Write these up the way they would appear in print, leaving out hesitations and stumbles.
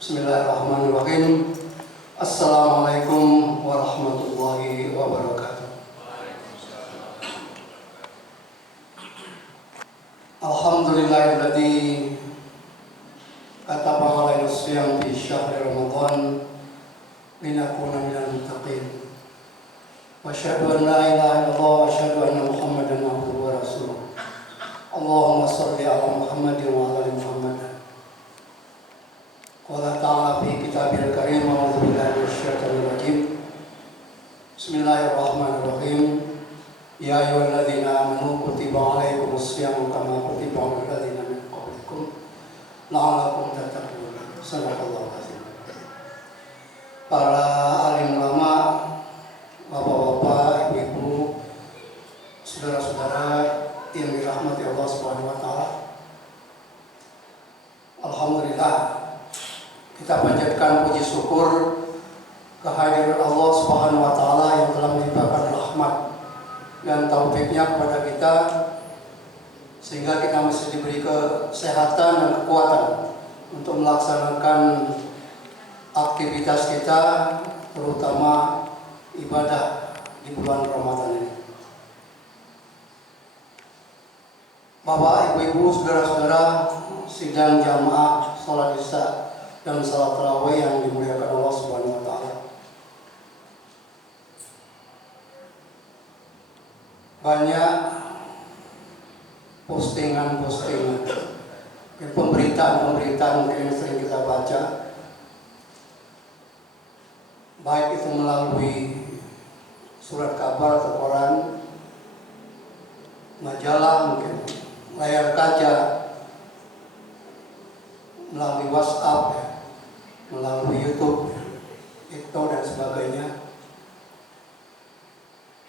Bismillahirrahmanirrahim. Assalamualaikum warahmatullahi wabarakatuh. Alhamdulillahilladzi kataba alaina as-siyam fi syahri Ramadan linakuna minal muttaqin. Wa asyhadu an la ilaha illallah wa asyhadu anna Muhammadan abduhu wa rasuluh. Allahumma shalli ala Muhammadin wa ala ali Muhammad. Qala ta'ala fi kitabil karim a'udzu billahi minasyaitonir rajim. Bismillahirrahmanirrahim. Ya ayyuhalladzina amanu kutiba 'alaikumus syamu kama kutiba 'alal ladzina min qablikum la'allakum tattaqun. Shadaqallahu azim. Para alim ulama, bapak-bapak, ibu-ibu, saudara-saudara yang dirahmati Allah Subhanahu wa taala. Alhamdulillah, kita panjatkan puji syukur kehadiran Allah Subhanahu wa taala yang telah melimpahkan rahmat dan taufiknya kepada kita sehingga kita masih diberi kesehatan dan kekuatan untuk melaksanakan aktivitas kita, terutama ibadah di bulan Ramadan ini. Bapak, ibu-ibu, saudara-saudara, sidang jamaah salat Isya dan salat tarawih yang dimuliakan Allah Subhanahu wa taala. Banyak postingan-postingan, pemberitaan-pemberitaan mungkin yang sering kita baca, baik itu melalui surat kabar atau koran, majalah mungkin, layar kaca, melalui WhatsApp, melalui YouTube, TikTok dan sebagainya.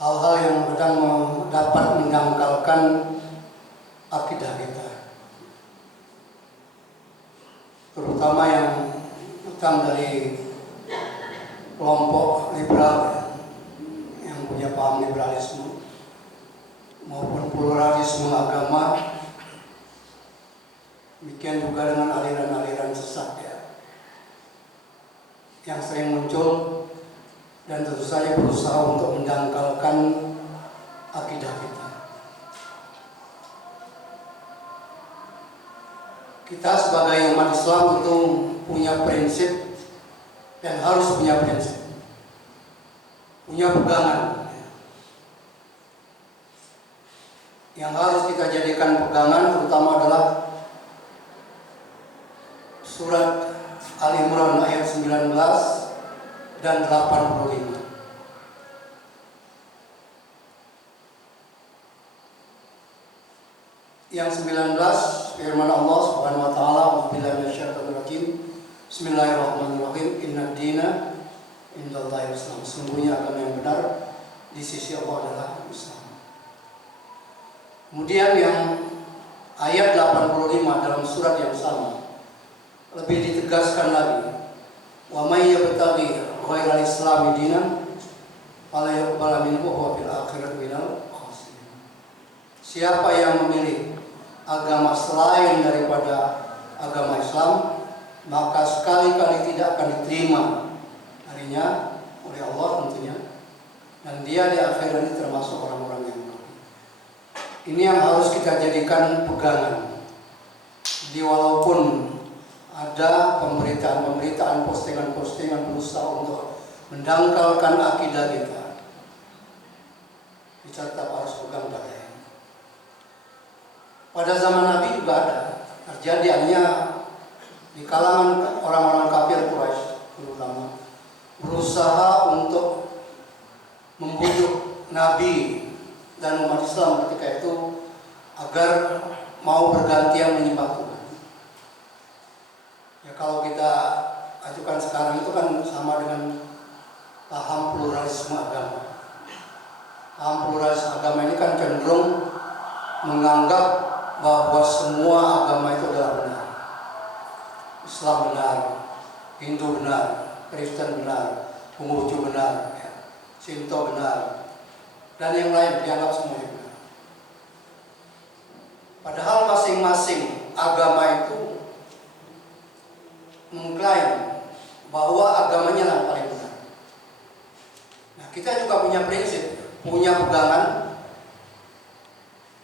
Hal-hal yang dapat mendangkalkan akidah kita, terutama yang datang dari kelompok liberal yang punya paham liberalisme maupun pluralisme agama. Demikian juga dengan aliran-aliran sesat yang sering muncul dan tentu saja berusaha untuk mendangkalkan akidah kita. Kita sebagai umat Islam tentu punya prinsip dan harus punya prinsip, punya pegangan yang harus kita jadikan pegangan, terutama adalah surat Al-Imran ayat 19 dan 85. Yang 19 firman Allah Subhanahu wa taala, "Billahi minasyaitonir rajim. Bismillahirrahmanirrahim. Innad dina indallahi Islam." Sungguhnya agama yang benar di sisi Allah adalah Islam. Kemudian yang ayat 85 dalam surat yang sama lebih ditegaskan lagi, wa may yabtaghi ghairal islami dinan fala yuqbal minhu wa fil akhirati minal khasirin. Siapa yang memilih agama selain daripada agama Islam, maka sekali-kali tidak akan diterima darinya oleh Allah tentunya, dan dia di akhirat ini termasuk orang-orang yang rugi. Ini yang harus kita jadikan pegangan. Jadi walaupun ada pemberitaan-pemberitaan, postingan-postingan berusaha untuk mendangkalkan akidah kita tetap harus pegang padanya. Pada zaman Nabi juga ada terjadi, hanya di kalangan orang-orang kafir Quraisy terutama berusaha untuk membujuk Nabi dan umat Islam ketika itu agar mau bergantian menyembah Tuhan. Ya, kalau kita ajukan sekarang itu kan sama dengan paham pluralisme agama. Paham pluralisme agama ini kan cenderung menganggap bahwa semua agama itu adalah benar. Islam benar, Hindu benar, Kristen benar, Konghucu benar, Shinto benar, dan yang lain dianggap semuanya benar. Padahal masing-masing agama itu mengklaim bahwa agamanya yang paling benar. Nah, kita juga punya prinsip, punya pegangan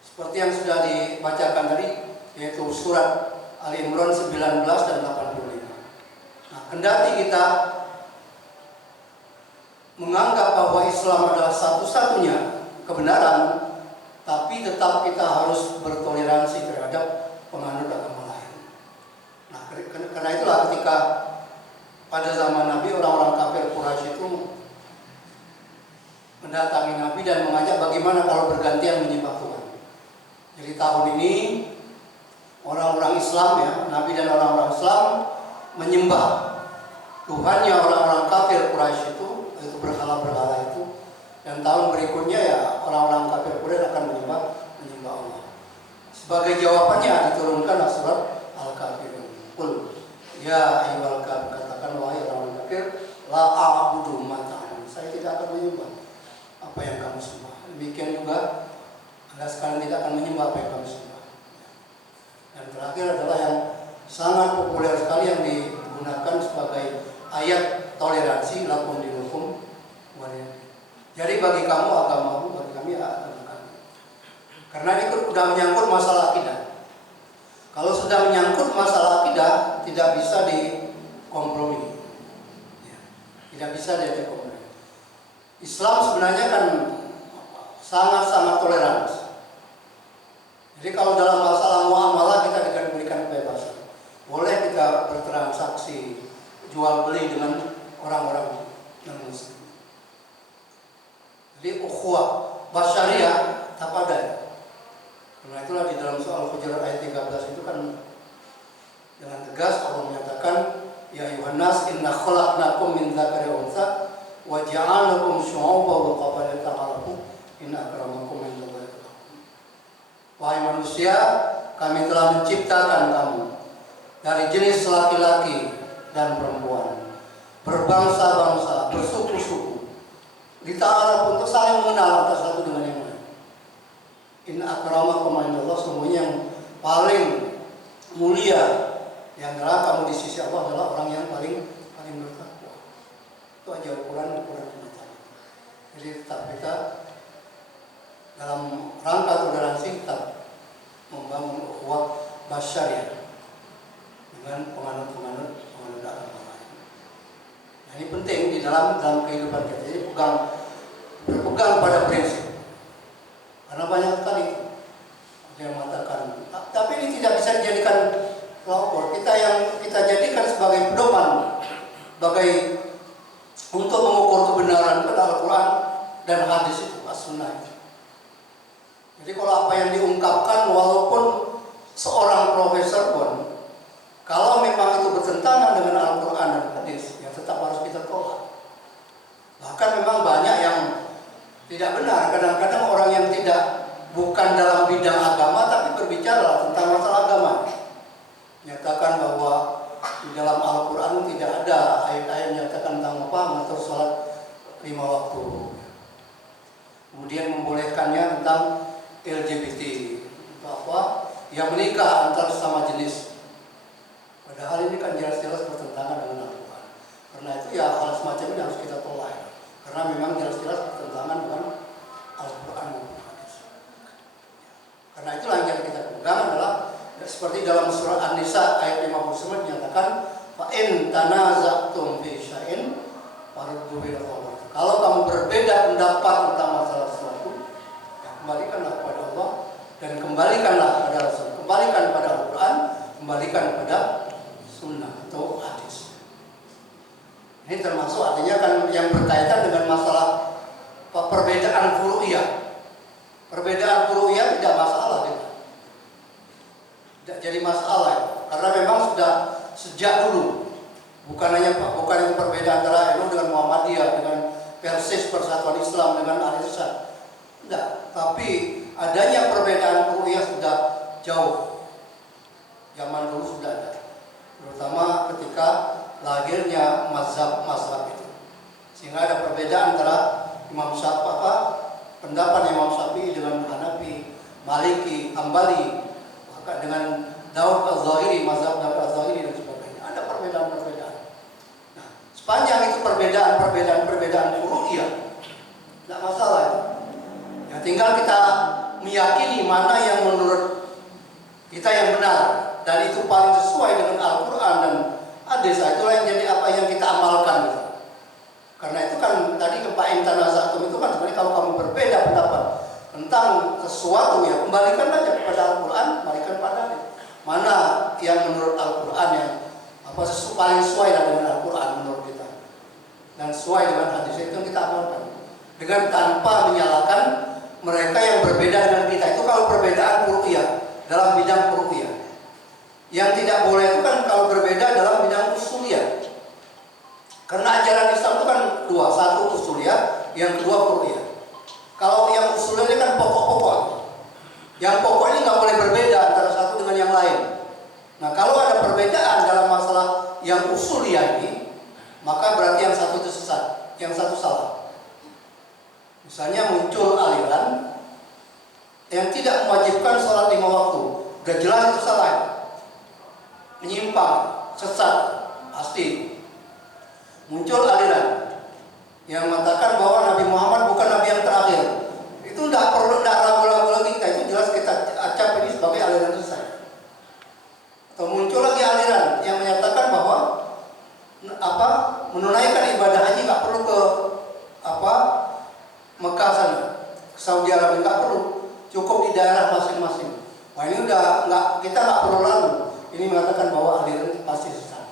seperti yang sudah dibacakan tadi, yaitu surat Ali Imran 19 dan 85. Nah, kendati kita menganggap bahwa Islam adalah satu-satunya kebenaran, tapi tetap kita harus bertoleransi terhadap penganut agama lain. Nah, karena itulah ketika pada zaman Nabi, orang-orang kafir Quraisy itu mendatangi Nabi dan mengajak bagaimana kalau bergantian menyembah Tuhan. Jadi tahun ini orang-orang Islam, ya, Nabi dan orang-orang Islam menyembah Tuhannya orang-orang kafir Quraisy itu berhala-berhala itu, dan tahun berikutnya ya orang-orang kafir Quraisy akan menyembah Allah. Sebagai jawabannya diturunkan surat Al-Kafirun. Qul ya ayyuhal kafir, katakan wahai orang kafir, la a'budu ma ta'budun, saya tidak akan menyembah apa yang kamu sembah. Demikian juga Anda sekarang tidak akan menyembah apa yang kamu sembah. Dan terakhir adalah yang sangat populer sekali yang digunakan sebagai ayat toleransi, lakum dinukum waliya. Jadi bagi kamu agamamu, bagi kami agama kami. Karena ini sudah menyangkut masalah akidah. Kalau sudah menyangkut masalah akidah, tidak bisa dikompromi. Ya, tidak bisa dikompromi. Islam sebenarnya kan sangat-sangat toleran. Jadi kalau dalam masalah muamalah kita diberikan kebebasan. Boleh kita bertransaksi, jual beli dengan orang-orang non-muslim. Jadi ukhuwah basyariah tapadai. Karena itulah di dalam soal Hujurat ayat 13 itu kan dengan tegas Allah menyatakan, ya ayuhan nas inna khalaqnakum min dzakari wa untha wa ja'alnakum syu'uban wa qabaila ta'arafu inna akramakum indallahi atqakum. Wahai manusia, kami telah menciptakan kamu dari jenis laki-laki dan perempuan, berbangsa-bangsa, bersuku-suku, dita'araf untuk saling mengenal antara satu dengan yang lain. Inna akramakum indallah, semuanya yang paling mulia di antara kamu di sisi Allah adalah orang yang paling bertakwa. Itu aja ukuran kita. Jadi tetap kita dalam rangka toleransi tetap membangun ukhuwah basyariah dengan penganut agama lain. Nah, ini penting di dalam kehidupan kita. Jadi berpegang pada prinsip. Karena banyak sekali yang mengatakan, tapi ini tidak bisa dijadikan pelopor. Kita jadikan sebagai pedoman, sebagai untuk mengukur kebenaran pada Al-Quran dan hadis itu, as-sunnah. Jadi kalau apa yang diungkapkan, walaupun seorang profesor pun, kalau memang itu bertentangan dengan Al-Quran dan hadis, ya tetap harus kita tolak. Bahkan memang banyak yang tidak benar. Kadang-kadang orang yang bukan dalam bidang agama tapi berbicara tentang masalah agama, menyatakan bahwa di dalam Al-Quran tidak ada ayat-ayat menyatakan tentang mengatur sholat 5 waktu. Kemudian membolehkannya tentang LGBT, atau apa, yang menikah antar sesama jenis. Padahal ini kan jelas-jelas bertentangan dengan Al-Quran. Karena itu ya hal semacam ini harus kita tolak. Karena memang jelas-jelas bertentangan dengan Al-Quran dan hadis. Karena itulah yang kita pegang adalah seperti dalam surah An-Nisa ayat 59 dinyatakan, fa in tanaza'tum fi syai'in farudduhu ila Allah. Kalau kamu berbeda pendapat tentang masalah sesuatu, ya kembalikanlah kepada Allah dan kembalikanlah kepada Rasul, kembalikan pada Al-Quran, kembalikan kepada sunnah atau hadis. Ini termasuk artinya kan yang berkaitan dengan masalah perbedaan furu'iyah. Perbedaan furu'iyah tidak masalah, tidak jadi masalah, karena memang sudah sejak dulu. Bukan itu perbedaan antara NU dengan Muhammadiyah, dengan Persis Persatuan Islam dengan Al-Irsad. Tidak, tapi adanya perbedaan furu'iyah sudah jauh. Zaman dulu sudah ada. Terutama ketika lahirnya mazhab itu, sehingga ada perbedaan antara Imam Syafi'i, pendapat Imam Syafi'i dengan Hanafi, Maliki, Hambali, bahkan dengan Daud Az-Zahiri, mazhab Daud Az-Zahiri dan sebagainya. Ada perbedaan perbedaan-perbedaan ru'yah, tidak masalah itu. Ya tinggal kita meyakini mana yang menurut kita yang benar dan itu paling sesuai dengan Al-Quran dan hadis. Itulah yang jadi apa yang kita amalkan gitu. Karena itu kan tadi kepain tanazatum itu kan sebenarnya kalau kamu berbeda pendapat tentang sesuatu ya kembalikan aja kepada Al-Quran, kembalikan pada mana yang menurut Al-Quran yang paling sesuai dengan Al-Quran menurut kita dan sesuai dengan hadis itu yang kita amalkan dengan tanpa menyalahkan mereka yang berbeda dengan kita. Itu kalau perbedaan ru'yah dalam bidang ru'yah. Yang tidak boleh itu kan kalau berbeda dalam bidang usuliyah. Karena ajaran Islam itu kan dua, satu usuliyah, yang kedua ru'yah. Kalau yang usuliyah ini kan pokok-pokok. Yang pokok ini nggak boleh berbeda antara satu dengan yang lain. Nah kalau ada perbedaan dalam masalah yang usuliyah ini, maka berarti yang satu itu sesat, yang satu salah. Misalnya muncul aliran yang tidak mewajibkan sholat 5 waktu, udah jelas itu salah, menyimpang, sesat, pasti. Muncul aliran yang mengatakan bahwa Nabi Muhammad bukan Nabi yang terakhir, itu tidak perlu ragu-ragu lagi, kita itu jelas kita acap ini sebagai aliran sesat. Atau muncul lagi aliran yang menyatakan bahwa menunaikan ibadah haji nggak perlu ke Mekah sana, ke Saudi Arabia, nggak perlu, cukup di daerah masing-masing. Wah ini udah kita nggak perlu lalu. Ini mengatakan bahwa aliran itu pasti sesat.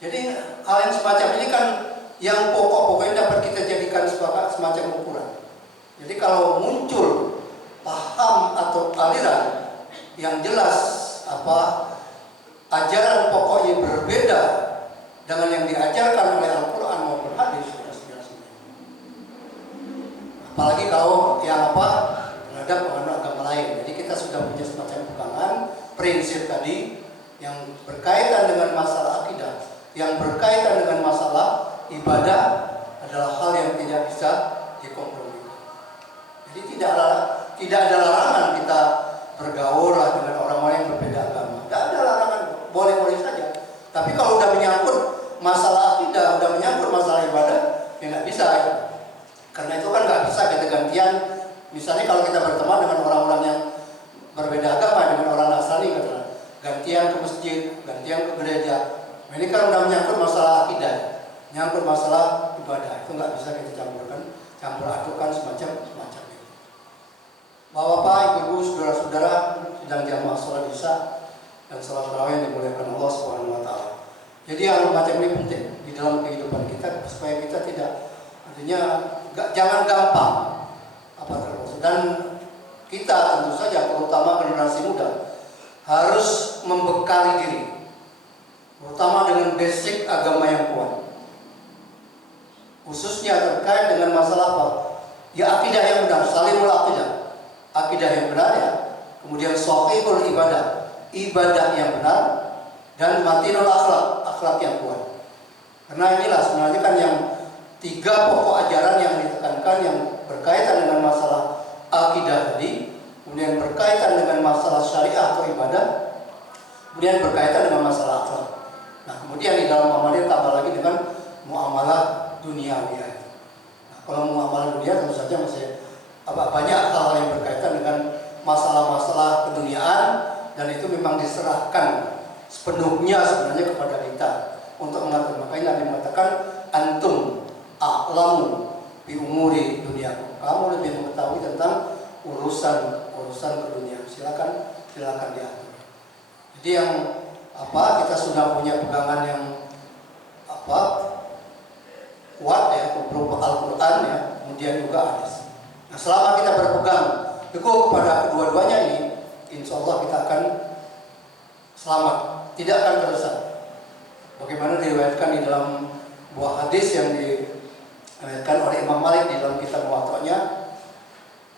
Jadi hal yang semacam ini kan yang pokok-pokoknya dapat kita jadikan semacam ukuran. Jadi kalau muncul paham atau aliran yang jelas ajaran pokoknya berbeda dengan yang diajarkan oleh Al-Quran maupun hadis, apalagi kalau yang terhadap penganut agama lain. Jadi kita sudah punya semacam pegangan prinsip tadi yang berkaitan dengan masalah akidah, yang berkaitan dengan masalah ibadah adalah hal yang tidak bisa dikompromikan. Jadi tidak ada larangan kita bergaul dengan orang-orang yang berbeda agama. Tidak ada larangan, boleh-boleh saja. Tapi kalau udah menyangkut masalah akidah, udah menyangkut masalah ibadah, ya nggak bisa ya. Karena itu kan nggak bisa kita gantian. Misalnya kalau kita berteman dengan orang-orang yang berbeda agama, dengan orang Nasrani, gantian ke masjid, gantian ke gereja. Nah, ini kan udah menyangkut masalah akidah, menyangkut masalah ibadah. Itu nggak bisa kita campur adukan semacam itu. Bapak-bapak, ibu-ibu, saudara-saudara, sedang jamaah sholat isya dan sholat tarawih yang dimuliakan Allah Subhanahu Wa Taala. Jadi hal macam ini penting di dalam kehidupan kita supaya kita tidak, artinya jangan gampang terus. Dan kita tentu saja, terutama generasi muda, harus membekali diri, terutama dengan basic agama yang kuat, khususnya terkait dengan masalah ya akidah yang benar, salimul akidah yang benar ya, kemudian shahihul ibadah yang benar, dan matinul akhlak yang kuat. Karena inilah sebenarnya kan yang 3 pokok ajaran yang ditekankan, yang berkaitan dengan masalah akidah tadi, kemudian berkaitan dengan masalah syariah atau ibadah, kemudian berkaitan dengan masalah akhlak. Nah kemudian di dalam muamalah tambah lagi dengan muamalah duniawi. Nah, kalau muamalah dunia tentu saja masih banyak hal yang berkaitan dengan masalah-masalah keduniaan, dan itu memang diserahkan sepenuhnya sebenarnya kepada kita untuk mengatur. Makanya Nabi mengatakan antum a'lamu bi umuri dunia, kamu lebih mengetahui tentang urusan keduniaan. Silakan diatur. Jadi yang kita sudah punya pegangan yang kuat ya, berupa Al-Quran ya, kemudian juga hadis. Nah, selama kita berpegang teguh kepada kedua-duanya ini, insya Allah kita akan selamat, tidak akan tersesat. Bagaimana diriwayatkan di dalam buah hadis yang diriwayatkan oleh Imam Malik di dalam kitab Muwatta'nya,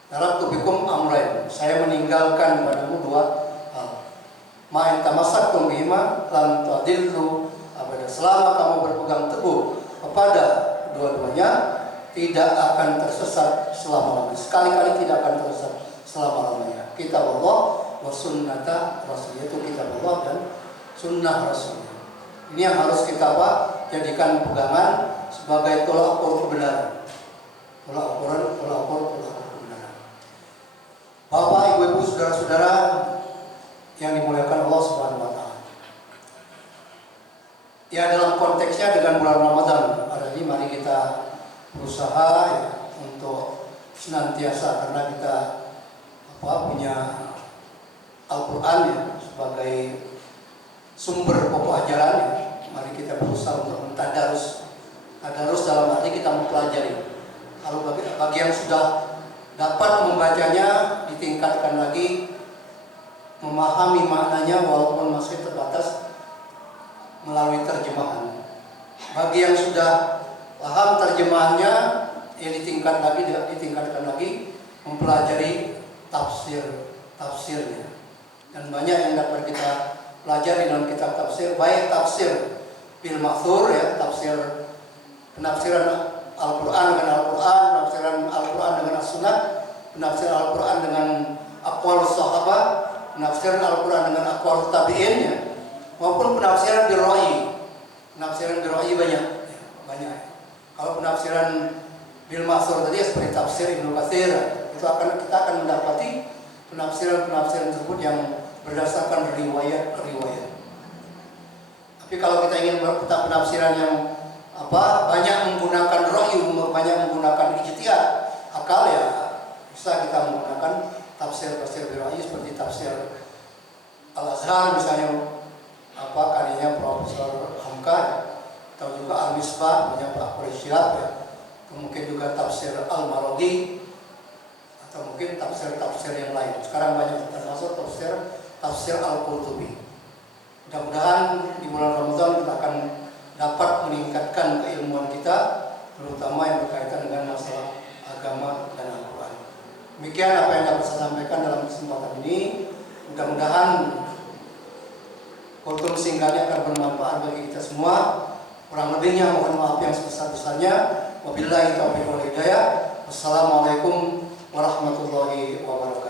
taraktu bikum amrayn, saya meninggalkan padamu 2 hal. Ma in tamassaktum bihima lan tadillu abada. Selama kamu berpegang teguh kepada dua-duanya, tidak akan tersesat selama-lamanya. Sekali-kali tidak akan tersesat selama-lamanya. Kitab Allah wa sunnata Rasul, itu kitab Allah dan sunnah Rasul. Ini yang harus kita jadikan pegangan sebagai tolak ukur kebenaran. Tolak ukur kebenaran. Bapak, Ibu, saudara-saudara yang dimuliakan Allah Subhanahu wa taala. Ya, dalam konteksnya dengan bulan Ramadan, hari ini mari kita berusaha ya, untuk senantiasa, karena kita punya Al-Quran ya, sebagai sumber pokok ajaran ya. Mari kita berusaha untuk mentadarus. Tadarus dalam arti kita mempelajari. Kalau bagi yang sudah dapat membacanya, ditingkatkan lagi, memahami maknanya walaupun masih terbatas melalui terjemahan. Bagi yang sudah paham terjemahannya, ya ditingkatkan lagi mempelajari tafsirnya. Dan banyak yang dapat kita pelajari dalam kitab tafsir, baik tafsir bil ma'thur ya, penafsiran Al-Quran dengan Al-Quran, penafsiran Al-Quran dengan As-Sunnah, penafsiran Al-Quran dengan aqwal sahabat, penafsiran Al-Quran dengan aqwal tabi'in ya, maupun penafsiran birra'i. Penafsiran birra'i banyak. Kalau penafsiran bil ma'thur tadi seperti tafsir Ibnu Katsir, itu kita akan mendapati penafsiran tersebut yang berdasarkan riwayat. Tapi kalau kita ingin penafsiran yang banyak menggunakan ra'yu, banyak menggunakan ijtihad, akal ya, bisa kita menggunakan tafsir birra'i seperti tafsir Al-Azhar misalnya, karyanya Profesor Hamka, atau juga Al-Misbah punya Pak Quraisyilab ya. Mungkin juga tafsir Al-Maraghi, atau mungkin tafsir yang lain. Sekarang banyak termasuk tafsir Al-Qurtubi. Mudah-mudahan di bulan Ramadan kita akan dapat meningkatkan keilmuan kita, terutama yang berkaitan dengan masalah agama dan Al-Quran. Demikian apa yang dapat saya sampaikan dalam kesempatan ini. Mudah-mudahan kultum singkatnya akan bermanfaat bagi kita semua. Kurang lebihnya mohon maaf yang sebesar-besarnya. Wabillahi taufiq wal hidayah. Wassalamualaikum warahmatullahi wabarakatuh.